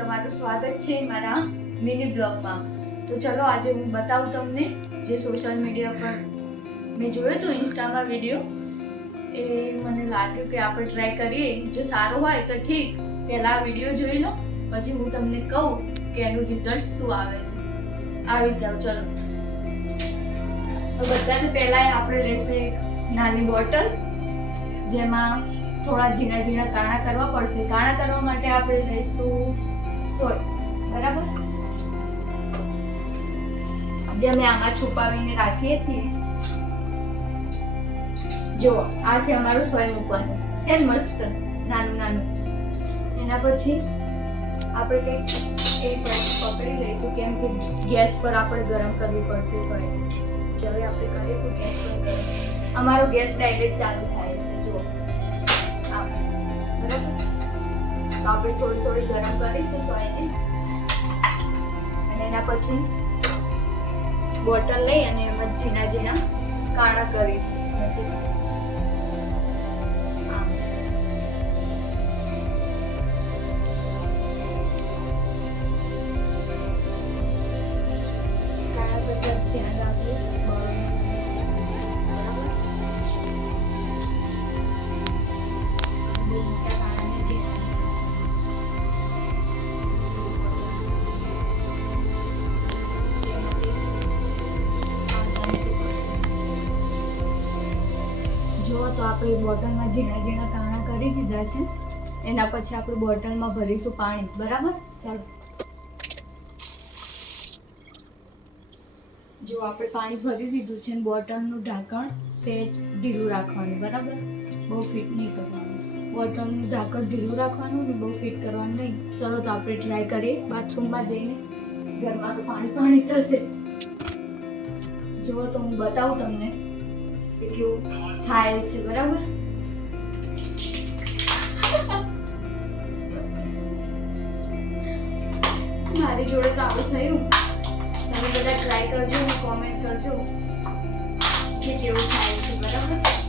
તમારું સ્વાગત છે મારા મિની બ્લોગમાં। તો ચલો આજે હું બતાવું તમને જે સોશિયલ મીડિયા પર મેં જોયો તો ઇન્સ્ટામાં વિડીયો, એ મને લાગ્યું કે આપણે ટ્રાય કરીએ, જો સારું હોય તો ઠીક, પહેલા આ વિડીયો જોઈ લો પછી હું તમને કહું કે એનું રિઝલ્ટ શું આવે છે। આવી જાવ ચલો। તો બધાથી પહેલા આપણે લઈશું એક નાની બોટલ, જેમાં થોડા ઝીણા ઝીણા કાણા કરવા પડશે। કાણા કરવા માટે આપણે લઈશું સોય, બરાબર, જે અમે આમાં છુપાવીને રાખીએ છીએ। જો આ છે અમારું સોય મૂકવાનું છે, મસ્ત નાનું નાનું। એના પછી આપણે કંઈક એ સોય પકડી લઈશું, કેમ કે ગેસ પર આપણે ગરમ કરવી પડશે સોય। હવે આપણે કરીશું ગેસ પર ગરમ। અમારો ગેસ ડાયરેક્ટ ચાલુ થાય છે, જુઓ બરાબર। તો આપણે થોડી થોડી ગરમ કરીશું સોયને, અને એના પછી બોટલ લઈ અને એમાં ઝીણા ઝીણા કાણા કરીશું। કાણા બધા ધ્યાન રાખવું, જો તો આપણે બોટલમાં ઝીણા ઝીણા કાણા કરી દીધા છે। એના પછી આપણે બોટલમાં ભરીશું પાણી, બરાબર। ચાલો, જો આપણે પાણી ભરી દીધું છે, બોટલનું ઢાંકણ સહેજ ઢીલું રાખવાનું, બરાબર, બહુ ફિટ નહીં કરવાનું। બોટલનું ઢાંકણ ઢીલું રાખવાનું ને બહુ ફિટ કરવાનું નહીં। ચલો તો આપણે ટ્રાય કરીએ બાથરૂમમાં જઈને। ઘરમાં તો પાણી પાણી થશે। જુઓ તો હું બતાવું તમને કે કેવું થાય છે, બરાબર। મારી જોડે તો આવું થયું। તમે બધા ટ્રાય કરજો અને કોમેન્ટ કરજો કે કેવું થાય છે, બરાબર।